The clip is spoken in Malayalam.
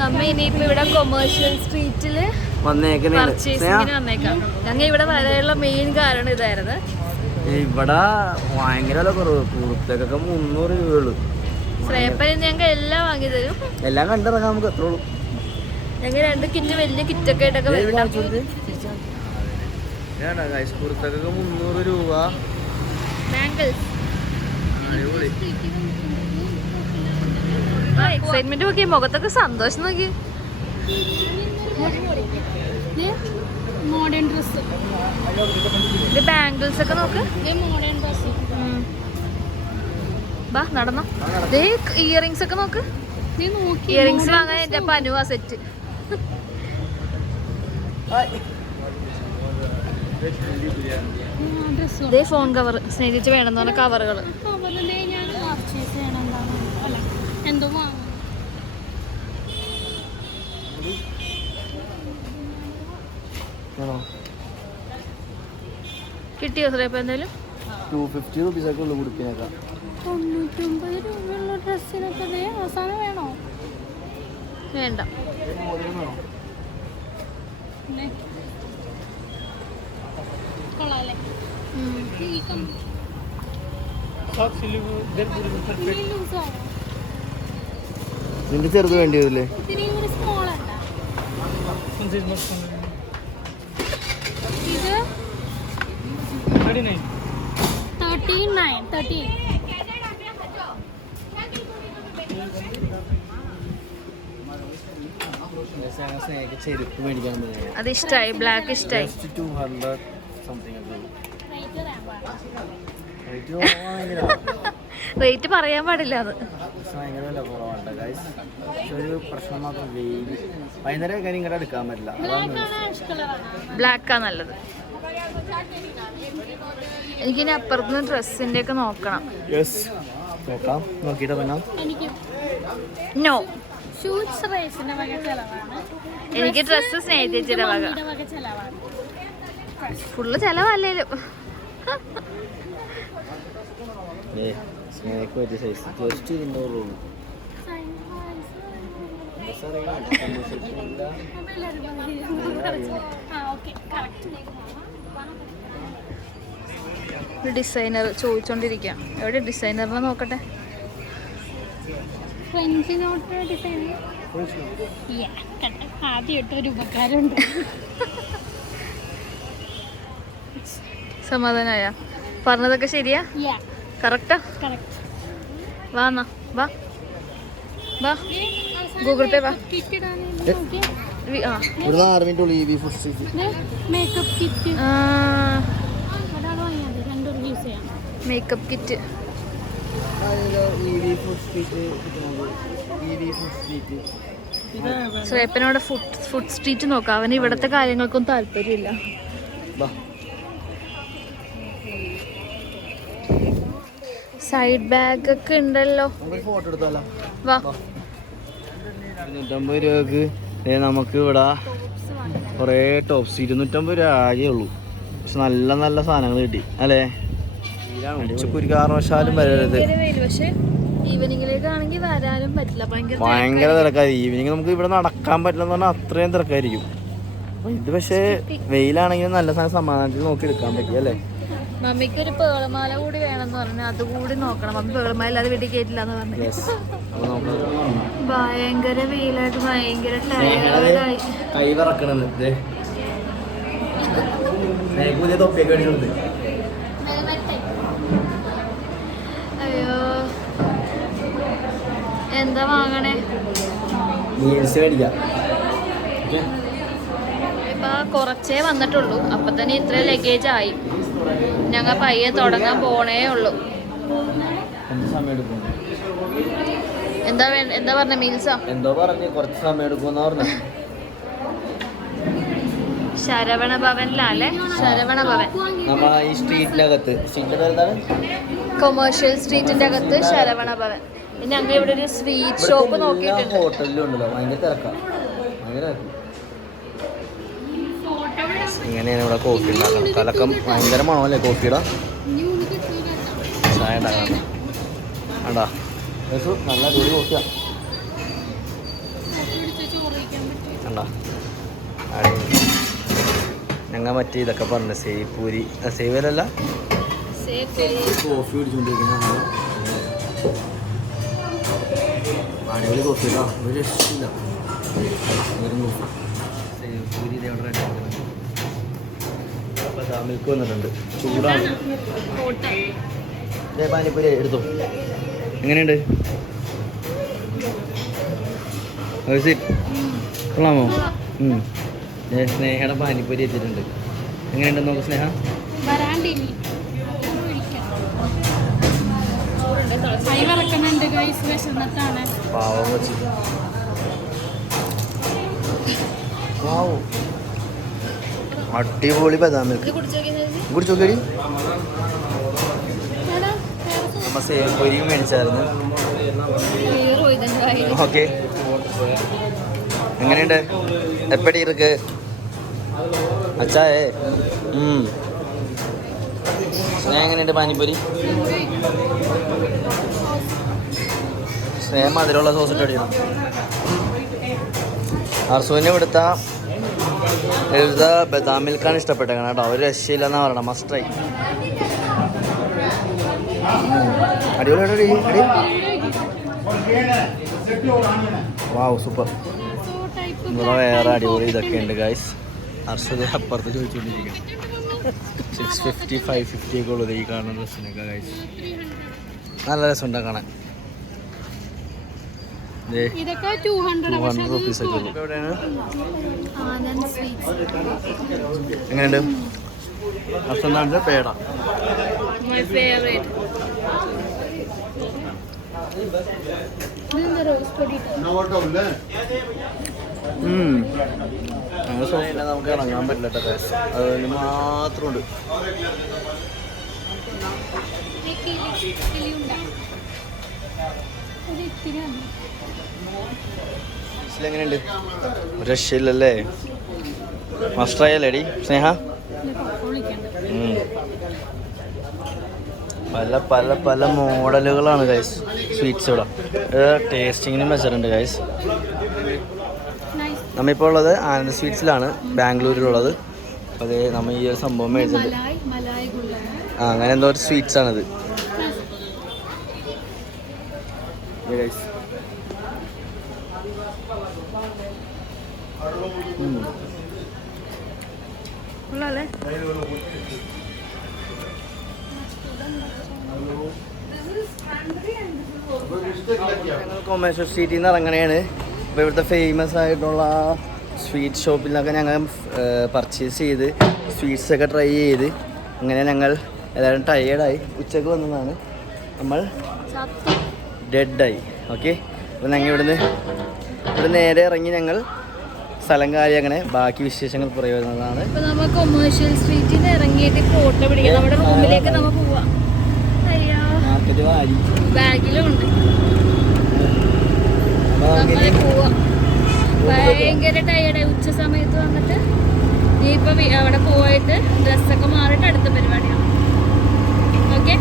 നമ്മ ഇനിയിപ്പോ ഇവിടെ കൊമേഴ്ഷ്യൽ സ്ട്രീറ്റില് പർച്ചേസിങ്ങിന് വന്നേക്കാം. ഞങ്ങൾ ഇവിടെ വരാനുള്ള മെയിൻ കാരണം ഇതായിരുന്നു. ഇവിടെ ഭയങ്കര കുറവ്, കുർത്തക്കൊക്കെ 300 രൂപയുള്ളൂ. ശ്രേയപ്പൻ ഞങ്ങൾ എല്ലാം വാങ്ങി തരും. എല്ലാം കണ്ടിറങ്ങാൻ നമുക്ക് എത്ര ഉള്ളൂ. ഞങ്ങൾ 2 കിറ്റ് വലിയ കിറ്റൊക്കെ ആയിട്ടൊക്കെ വരും. കുർത്തക്കൊക്കെ 300 രൂപ. ബാംഗിൾസ് എക്സൈറ്റ്മെന്റ് നോക്കി, മുഖത്തൊക്കെ സന്തോഷം നോക്കി. മോഡേൺ ഡ്രസ്, ഇത് ബാംഗിൾസ് ഒക്കെ നോക്ക്. Modern dress. ബാ നടന്നോ. ഇയറിങ്സ് ഒക്കെ നോക്ക്. ഇയറിങ്സ് വാങ്ങാൻ എന്റെ പനുവാ സെറ്റ്. ഫോൺ കവർ സ്നേഹിച്ച് വേണമെന്ന് പറഞ്ഞ കവറുകൾ. കിട്ടിയോ സാറേ? ഇപ്പൊ എന്തായാലും 250 രൂപീസൊക്കെ ഉള്ളു കൊടുക്കാനൊക്കെ. 99 രൂപയുള്ള ഡ്രസ്സിനൊക്കെ അവസാനം വേണോ? വേണ്ട. നിന്റെ ചെറുത് വേണ്ടി വരില്ലേ? ഇത് 39. ചെരുപ്പ് മേടിക്കാൻ അത് ഇഷ്ടായി, ബ്ലാക്ക് ഇഷ്ടായി. 200 സംതിങ്. റേറ്റ് പറയാൻ പാടില്ല. അത് ഭയങ്കര വില കുറവാണ് ഗൈസ്. ഒരു പ്രശ്നം മാത്രം, വെയിൽ. വൈകുന്നേരം കാര്യം ഇങ്ങോട്ട് എടുക്കാൻ പറ്റില്ല. ബ്ലാക്കാ നല്ലത്. എനിക്കിനി അപ്പുറത്തുനിന്ന് ഡ്രസ്സിന്റെ ഒക്കെ നോക്കണം. നോക്കാം, നോക്കിയിട്ട് പറഞ്ഞാൽ. നോ, ചെലവാണ്. എനിക്ക് ഡ്രസ്സ് സ്നേഹിച്ചിട്ട് വക. ഫുള്ള് ചെലവല്ലേലും. ഡിസൈനർ ചോദിച്ചോണ്ടിരിക്കാം. എവിടെ ഡിസൈനറിനെ നോക്കട്ടെ. ആദ്യമായിട്ടൊരു ഉപകാരമുണ്ട്. സമാധാനായ? പറഞ്ഞതൊക്കെ ശരിയാ? കറക്റ്റാ? വാ ഗൂഗിൾ പേ വാ. Makeup kit. ശ്രേയപ്പനോട് ഫുഡ് സ്ട്രീറ്റ് നോക്കാം. അവന് ഇവിടത്തെ കാര്യങ്ങൾക്കൊന്നും താല്പര്യമില്ല. സൈഡ് ബാഗ് ഒക്കെ ഉണ്ടല്ലോ. വാ. 250 രൂപക്ക് നമുക്ക് ഇവിടെ കുറേ ടോപ്സ്. 250 രൂപ ആകെ ഉള്ളൂ. പക്ഷെ നല്ല നല്ല സാധനങ്ങൾ കിട്ടി അല്ലേ? ഒരു കാരണവശാലും വരരുത്. പക്ഷെ ഈവനിങ്ങിലേക്കാണെങ്കിൽ വരാനും പറ്റില്ല, ഭയങ്കര തിരക്കായിരിക്കും. ഈവനിങ് നമുക്ക് ഇവിടെ നടക്കാൻ പറ്റില്ലെന്ന് പറഞ്ഞാൽ അത്രയും തിരക്കായിരിക്കും. ഇത് പക്ഷേ വെയിലാണെങ്കിലും നല്ല സാധനം സമാധാനത്തിൽ നോക്കി എടുക്കാൻ പറ്റും അല്ലേ? മമ്മിക്ക് ഒരു പേളമാല കൂടി വേണമെന്ന് പറഞ്ഞു. അതുകൂടി നോക്കണം. മമ്മി പേളമാല ഇല്ലാതെ വീട്ടിൽ കയറ്റില്ല എന്ന് പറഞ്ഞു. ഭയങ്കര വെയിലായിട്ട് ഭയങ്കര ടയർഡായി. കൈ വിറക്കണത്. പുതിയ തൊപ്പിയൊക്കെ അടിച്ചെടുത്ത്. അയ്യോ, എന്താ വാങ്ങണേ? ഇപ്പൊ കുറച്ചേ വന്നിട്ടുള്ളൂ. അപ്പൊ തന്നെ ഇത്ര ലഗേജ് ആയി. ഞങ്ങൾ പയ്യെ തുടങ്ങാൻ പോണേ ഉള്ളൂ. എന്താ പറഞ്ഞ മീൽസാ? എന്തോ പറഞ്ഞു, കുറച്ച് സമയം എടുക്കുമെന്ന് പറഞ്ഞു. ശരവണ ഭവനിലല്ലേ? ശരവണ ഭവൻ നമ്മളെ ഈ സ്ട്രീറ്റിനകത്ത്. കൊമേഴ്ഷ്യൽ സ്ട്രീറ്റിന്റെ അകത്ത് ശരവണ ഭവൻ. പിന്നെ ഞങ്ങൾ ഇവിടെ ഒരു സ്വീറ്റ് ഷോപ്പ് നോക്കിയിട്ടുണ്ട്. ഹോട്ടലിലും ഉണ്ടല്ലോ, ഭയങ്കര തിരക്കാം. ഇങ്ങനെയാണ് ഇവിടെ കോഫി ഉണ്ടാക്കണം. കലക്കം ഭയങ്കര മണമല്ലേ കോഫിയുടെ? ചായ ഉണ്ടാക്കണം. വേണ്ടാ, നല്ല ഒരു കോഫിയാ. കണ്ട ഞങ്ങൾ മറ്റേ ഇതൊക്കെ പറഞ്ഞു സേവ് പൂരി സേവരല്ല കോഫി കുടിച്ചോണ്ടിരിക്കുന്ന അടിപൊളി കോഫി കേട്ടോ ഒരു രക്ഷയില്ല സേവ് പൂരി ബദാം മിൽക്ക് വന്നിട്ടുണ്ട് ചൂടാണ് പാനിപ്പൂരി എടുത്തോ എങ്ങനെയുണ്ട് കൊള്ളാമോ സ്നേഹയുടെ പാനിപ്പൂരി എത്തിയിട്ടുണ്ട് എങ്ങനെയുണ്ടെന്ന് നോക്ക് സ്നേഹ പാവം വെച്ച് അടിപൊളി ബദാം മിൽക്ക് കുടിച്ചോക്കടി നമ്മ സേവ് പൊരിയും മേടിച്ചായിരുന്നു ഓക്കെ എങ്ങനെയുണ്ട് എപ്പടി ഇருக்கு അച്ചായേ സ്നേഹം എങ്ങനെയുണ്ട് പാനിപ്പൂരി സ്നേഹം മധുരമുള്ള സോസ് ഇട്ട് അടിക്കണം അർസുവിന് ഇവിടുത്തെ ബദാം മിൽക്കാണ് ഇഷ്ടപ്പെട്ടേക്കണം കേട്ടോ ഒരു രക്ഷയില്ലെന്നാ പറയണം മസ്റ്റായി അടിപൊളി അടി വാവ് സൂപ്പർ ഇവിടെ വേറെ അടിപൊളി ഇതൊക്കെ ഉണ്ട് ഗൈസ് അർഷദ് അപ്പുറത്ത് ചോദിച്ചുകൊണ്ടിരിക്കും 650 550 ഒക്കെ ഉള്ളത് ഈ കാണുന്ന ഡ്രസ്സിനൊക്കെ ഗൈസ് നല്ല രസമുണ്ട് കാണാൻ 200 റുപ്പീസ് ഒക്കെ ഉള്ളു എവിടെയാണ് എങ്ങനെയുണ്ട് അർഷദ് പേട നമുക്ക് ഇറങ്ങാൻ പറ്റില്ല കേട്ടോ അതിന് മാത്രമുണ്ട് എങ്ങനെയുണ്ട് രക്ഷയില്ലല്ലേ മസ്റ്റായല്ലേടി സ്നേഹ പല പല പല മോഡലുകളാണ് ഗൈസ് സ്വീറ്റ്സ് ഇവിടെ ടേസ്റ്റിങ്ങിനും വെച്ചിട്ടുണ്ട് ഗൈസ് നമ്മളിപ്പോൾ ഉള്ളത് ആനന്ദ് സ്വീറ്റ്സിലാണ് ബാംഗ്ലൂരിലുള്ളത് അപ്പോൾ അത് നമ്മൾ ഈ ഒരു സംഭവം മേടിച്ചിട്ടുണ്ട് അങ്ങനെ എന്തോ ഒരു സ്വീറ്റ്സ് ആണിത് ഗൈസ് കൊമേഴ്സ്യൽ സ്ട്രീറ്റിൽ നിന്ന് ഇറങ്ങണയാണ് അപ്പോൾ ഇവിടുത്തെ ഫേമസ് ആയിട്ടുള്ള സ്വീറ്റ് ഷോപ്പിൽ നിന്നൊക്കെ ഞങ്ങൾ പർച്ചേസ് ചെയ്ത് സ്വീറ്റ്സൊക്കെ ട്രൈ ചെയ്ത് അങ്ങനെ ഞങ്ങൾ എല്ലാവരും ടയേർഡായി ഉച്ചക്ക് വന്നതാണ് നമ്മൾ ഡെഡായി ഓക്കെ അപ്പോൾ ഞങ്ങൾ ഇവിടെ നേരെ ഇറങ്ങി ഞങ്ങൾ സ്ഥലം കാര്യം അങ്ങനെ ബാക്കി വിശേഷങ്ങൾ പറയുന്നതാണ്. ഇപ്പോൾ നമ്മൾ കൊമേഴ്സ്യൽ സ്ട്രീറ്റിൽ നിന്ന് ഇറങ്ങിയിട്ട് ഫോട്ടോ പിടിക്കാം നമ്മുടെ റൂമിലേക്ക് നമ്മൾ പോവാം. ബാഗിലും ഉണ്ട് നമ്മളെ പോവാം. ഭയങ്കര ടയേർഡായി ഉച്ച സമയത്ത് വന്നിട്ട് ഇനിയിപ്പം അവിടെ പോയിട്ട് ഡ്രസ്സൊക്കെ മാറിയിട്ട് അടുത്ത പരിപാടിയാണ്. ഓക്കെ